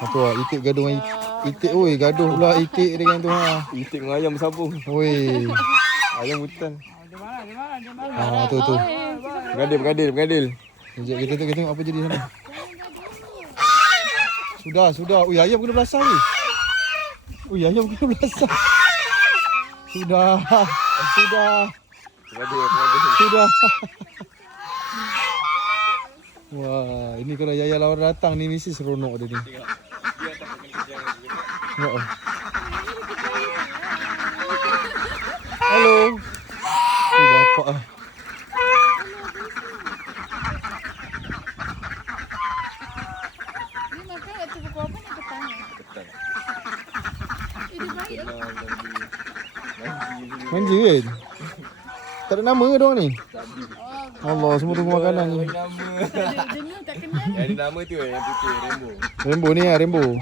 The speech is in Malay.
Apa itik gaduh dengan itik. Oi, gaduh pula itik dengan tu ha. Itik dengan ayam bersambung. Oi. Ayam hutan. Tu. Bergadil. Sekejap kita tengok apa jadi sana. Sudah. Ui, ayam kena belasah ni. Ui, ayam kena belasah. Sudah. Bergadil. Wah, ini kalau Yaya lawan datang ni mesti seronok dia ni. Tengok. Hello. Bapak ah. Ni makan waktu pukul apa ni petang ni? Petang. Ini baik. Manja kan? Tak ada nama ke diorang ni? Allah, semua tunggu makanan ni. Nama. Dengar tak kenal. Yang ada nama tu yang putih Rainbow. Rainbow ni lah, Rainbow.